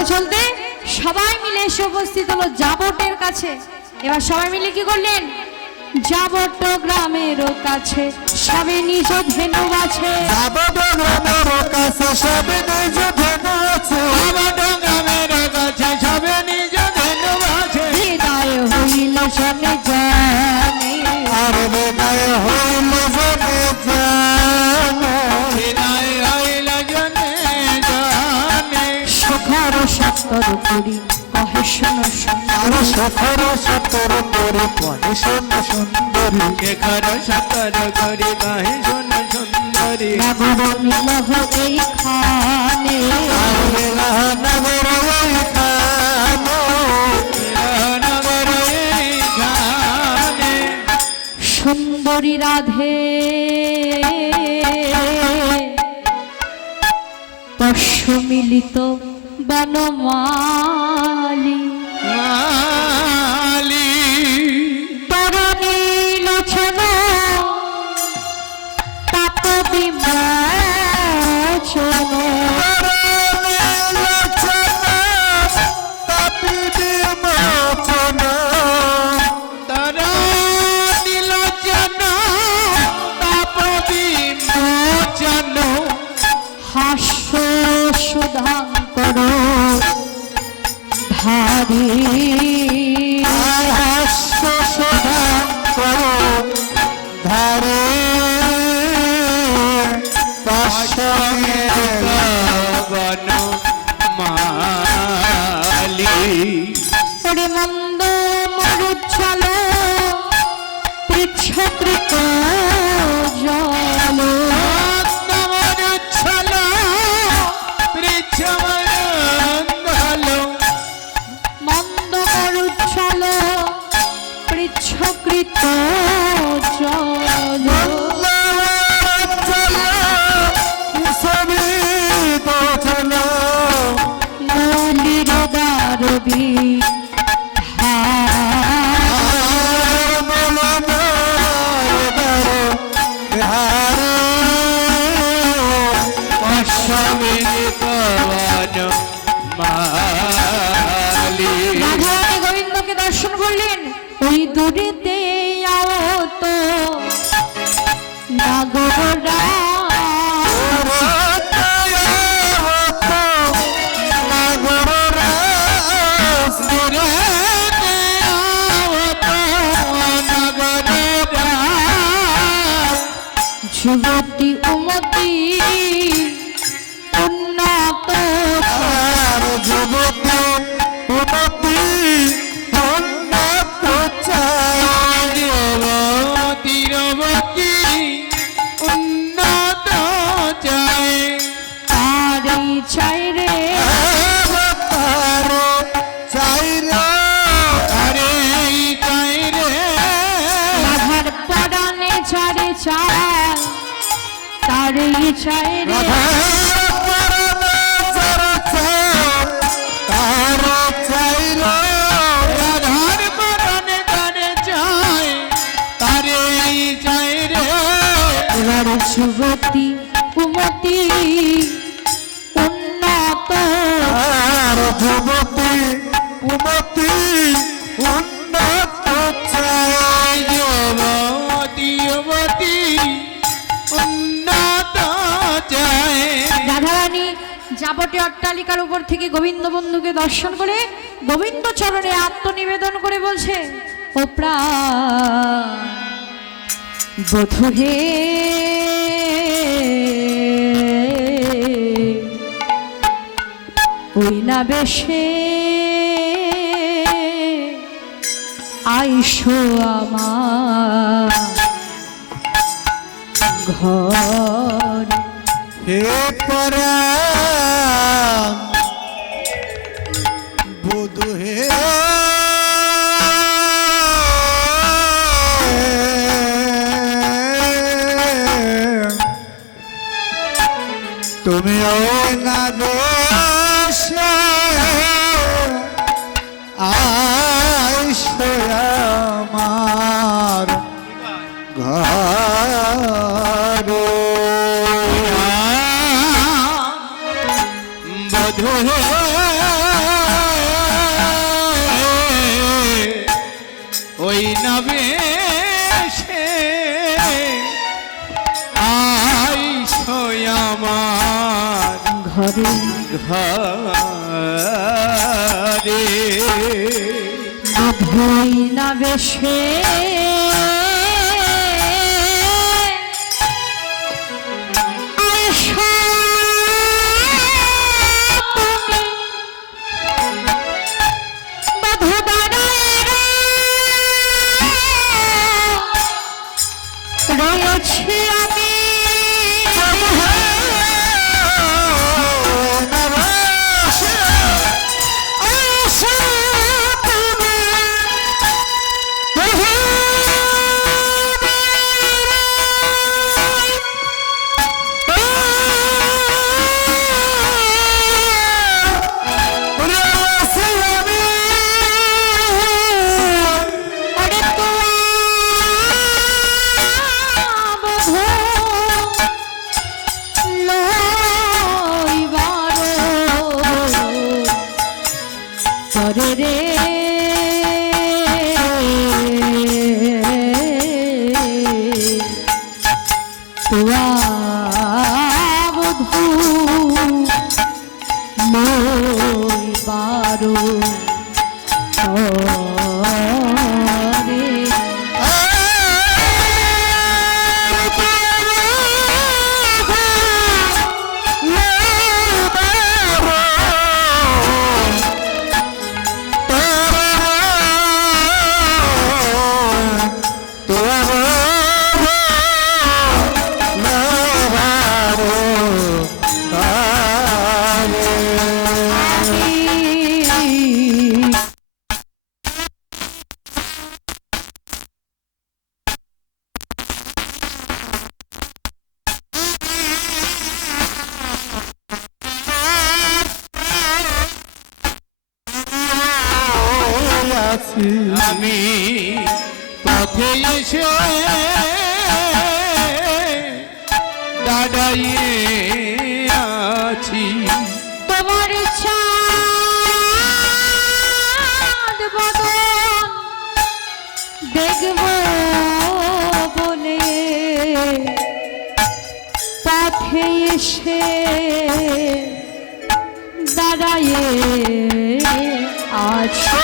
চলতে চলতে সবাই মিলে এসে উপস্থিত হলো জাবটের কাছে। এবার সবাই মিলে কি করলেন? যাবট গ্রামের কাছে সবে নিজ ধেনু আছে। যাব গ্রামের কাছে সবে নিজ ধেনু আছে। করি কহে শোনো আর শোনো সতর করে কহে শোন সুন্দরী। শেখর সতর করি গাহে শোন সুন্দরী। নগর মিলহ এইখানে নগর নগর সুন্দরী রাধে। তস্য মিলিত বনমালী। ওই দূরেতে তো নাগরা চায় রাধারানী যাবটে অট্টালিকার উপর থেকে গোবিন্দ বন্ধুকে দর্শন করে গোবিন্দ চরণে আত্মনিবেদন করে বলছে, ও বধু হে। ওই না বেশে আইসো আমার ঘর। হে বুধু হে তুমি ওই না দোষে না পথে এসে দাঁড়ায়ে আছি।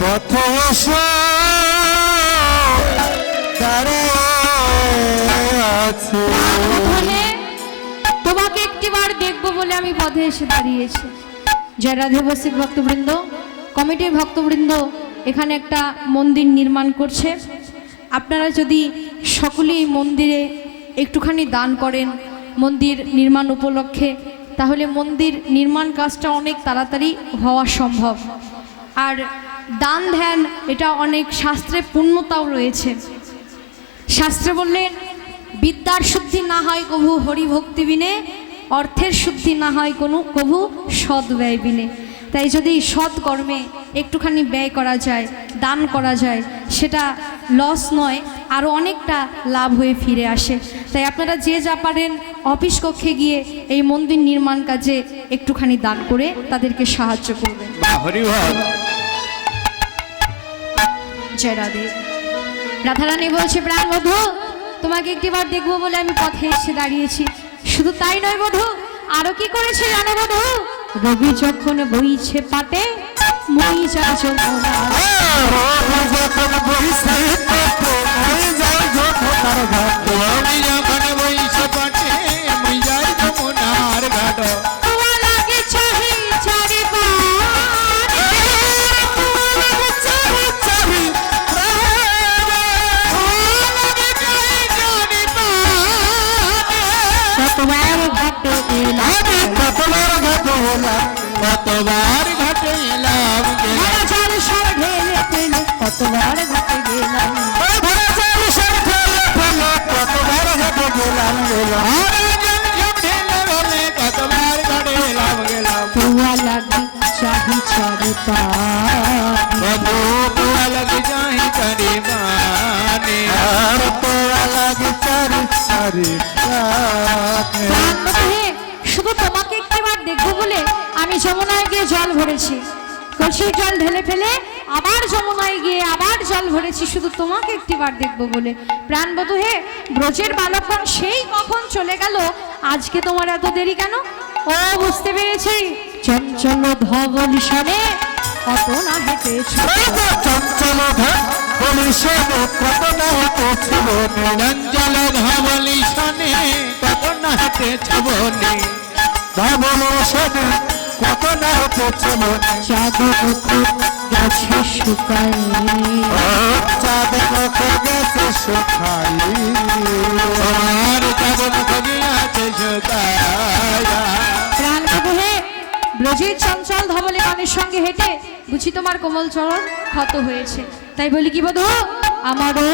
পথে আমি পথে এসে দাঁড়িয়েছি। জয় রাধে বসিক ভক্তবৃন্দ। কমিটির ভক্তবৃন্দ এখানে একটা মন্দির নির্মাণ করছে। আপনারা যদি সকলেই মন্দিরে একটুখানি দান করেন মন্দির নির্মাণ উপলক্ষে, তাহলে মন্দির নির্মাণ কাজটা অনেক তাড়াতাড়ি হওয়া সম্ভব। আর দান ধ্যান, এটা অনেক শাস্ত্রে পূর্ণতাও রয়েছে। শাস্ত্রে বললেন, বিদ্যার শুদ্ধি না হয় কভু হরিভক্তি বিনে অর্থের শুদ্ধি না হয় কোনো কভু সৎ ব্যয় বিনে। তাই যদি সৎ কর্মে একটুখানি ব্যয় করা যায় দান করা যায় সেটা লস নয় আরও অনেকটা লাভ হয়ে ফিরে আসে। তাই আপনারা যে যা পারেন অফিস কক্ষে গিয়ে এই মন্দির নির্মাণ কাজে একটুখানি দান করে তাদেরকে সাহায্য করবেন। জয় রাধে। রাধারানী বলছে প্রাণবধূ তোমাকে একটিবার দেখব বলে আমি পথে এসে দাঁড়িয়েছি। শুধু তাই নয় বধু, আরও কি করেছে জানো বধু? রবি যখন বইছে পাতে, মই যা যমুনা। যখন বইছে পাতে, মই যাই যমুনার কতবার ঘাটে এলাম কতবার ঘাটে গেলাম। ওই ঘরে চারি সব ফেলে ফেলে কতবার ঘাটে গেলাম কতবার ঘাটে এলাম গেলাম। লাগে জল ভরেছি। কলসির জল ঢেলে ফেলে আবার যমুনায় গিয়ে আবার জল ভরেছি, শুধু তোমাকে একটিবার দেখব বলে। প্রাণবধূ হে, ব্রজের বালকগণ সেই কখন চলে গেল? আজকে তোমার এত দেরি কেন? ও, বুঝতে পেরেছি। চঞ্চল ধবল সনে কত না হেঁটেছ চঞ্চল ধবলি শনে কত না হেঁটে ছবনে ধবল শনি কত না হেঁটেছিল চাঁদ গাছে শুকায় চাঁদ মুখে গেছে শুকাই চাঁদন কগিয়াছে সুতায়া প্রাণ হে ব্রজের চঞ্চল ধবলে কানের সঙ্গে হেঁটে বুঝি তোমার কোমল চরণ ক্ষত হয়েছে। তাই বলি কি বোধ? আমারও।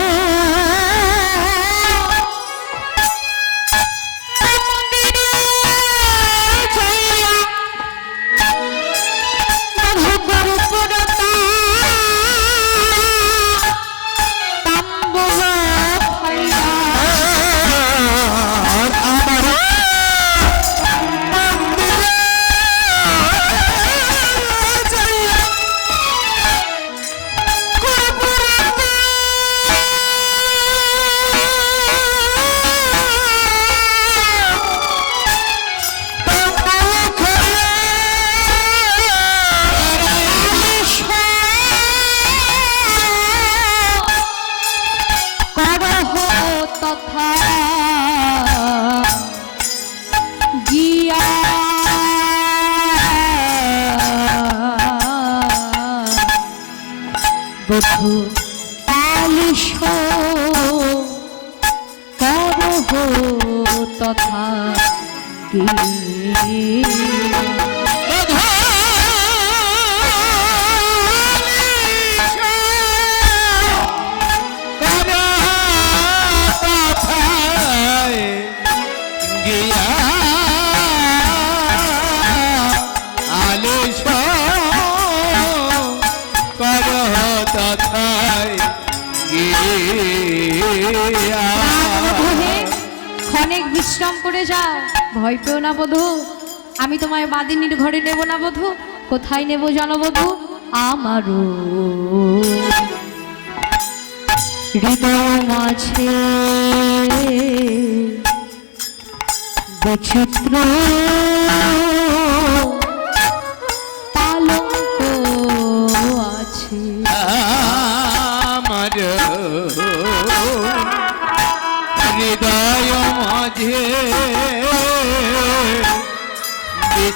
যাও ভয় পেও না বধূ। আমি তোমায় বাদিনীর ঘরে নেব না বধূ। কোথায় নেব আমারও। হৃদয় মাঝে বিচিত্র আমার হৃদয় মাঝে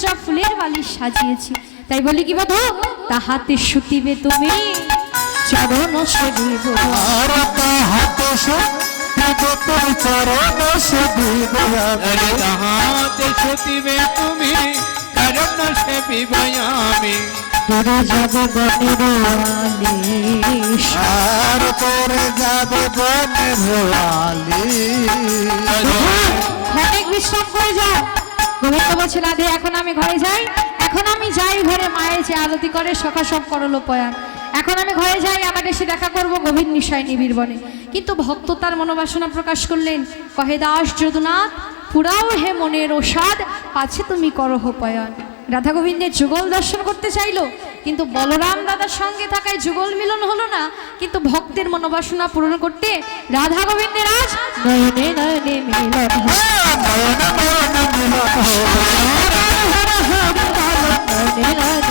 সজ্জা ফুলের বালিশ সাজিয়েছি। তাই বলি কি বধু? তাহাতে শুতিবে তুমি। চরণ সেবিব আর তাহাতে তোর চরণ সেবিব আরে তাহাতে সতিবে তুমি কারণ সে বিবায়ামি তোরে যাবে বনির আর তোরে যাবে বনে ভোয়ালি অনেক বিশ্রাম করে যাও গোবিন্দ বলছে রাধে এখন আমি ঘরে যাই। এখন আমি যাই ঘরে, মায়ের যে আরতি করে, সখা সব করল পয়ান। এখন আমি ঘরে যাই আবার এসে দেখা করব গভীর নিশায় নিবিড় বনে। কিন্তু ভক্ত তার মনোবাসনা প্রকাশ করলেন, কহে দাস যদুনাথ, পুরাও হে মনের ওষাদ পাছে তুমি করহ পয়ান। রাধা গোবিন্দের যুগল দর্শন করতে চাইলো কিন্তু বলরাম দাদার সঙ্গে থাকায় যুগল মিলন হলো না কিন্তু ভক্তের মনোবাসনা পূরণ করতে রাধা গোবিন্দের আজ নয়নে নয়নে মিলন হয়। নয়ন নয়ন মিলন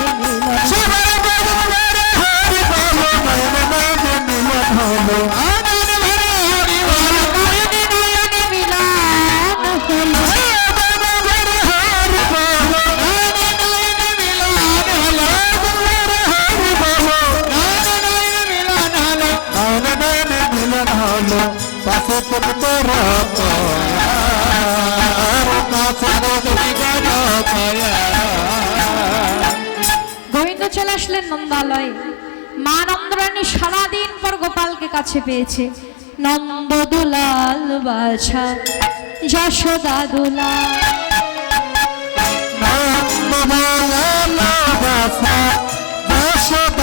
আসলেন নন্দালয়ে। মা নন্দরানী সারাদিন পর গোপালকে কাছে পেয়েছে। নন্দ দুলাল বাছা, যশোদা দুলাল। নন্দ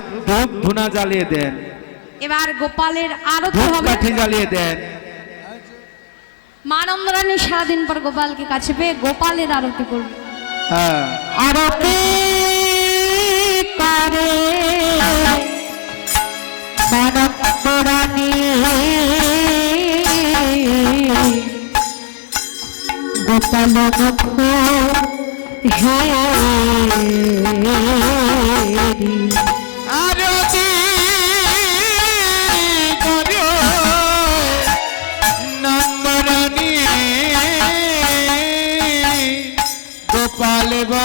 ধূপ ধূপ ধুনা জ্বালিয়ে দেন। এবার গোপালের আরতি হবে। কাঠি জ্বালিয়ে দেন। মা নন্দরানী সারাদিন পর গোপালকে কাছে পেয়ে গোপালের আরতি করবে। হ্যাঁ। আরতি করে। মানবরানী গোপাল মুখ হে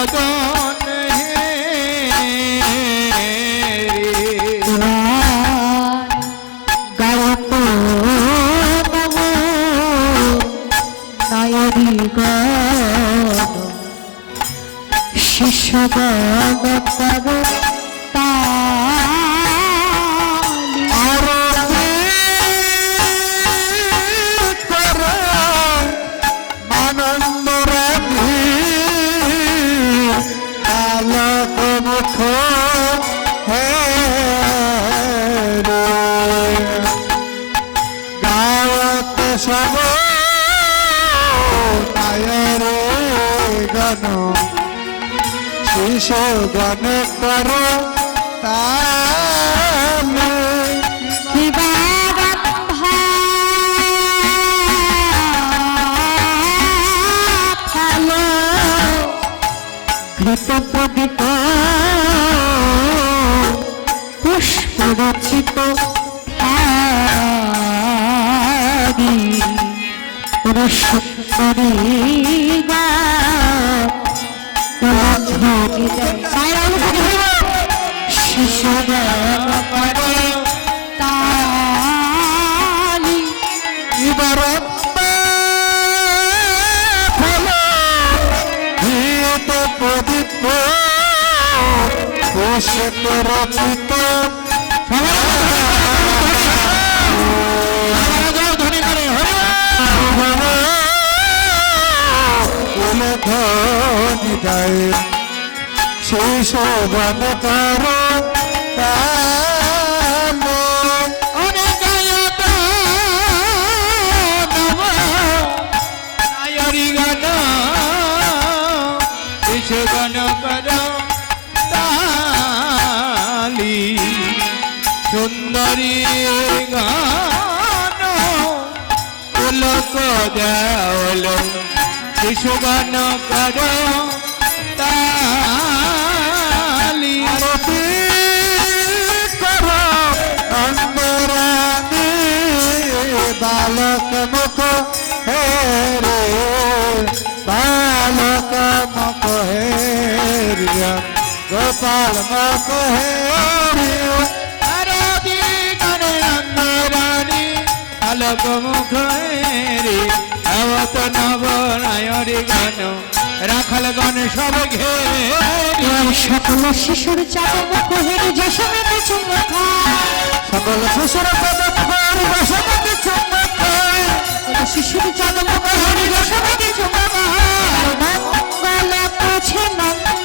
গোপাল সেই শোভন এসে গান। কর তালি। সুন্দরী গান। পুলক দেওল শিশু গান কর। মুখ রে অবত নব নায়রি রাখাল গান সব ঘেরে। সকল শিশুর চাপ মুখ হেরে যশোমেতে চুম্বক সকল শিশুর পদ মুখর বসবতি চুম্বক শিশুর চাপ মুখ হেরে যশোমেতে চুম্বক মঙ্গল পুছে মঙ্গল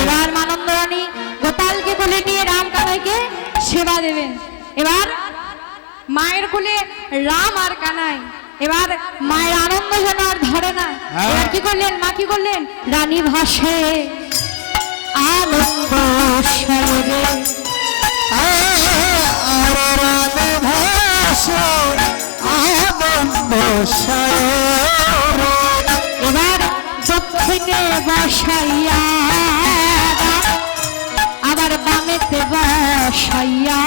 এবার মানন্দ গোপালকে কোলে নিয়ে রাম কানাইকে সেবা দেবেন। এবার মায়ের কোলে রাম আর কানাই। এবার মায়ের আনন্দ যেন আর ধরে না। হ্যাঁ। এবার কি করলেন? মা কি করলেন? রানী ভাসে আনন্দ এবার দক্ষিণে বসাইয়া আবার বামেতে বসাইয়া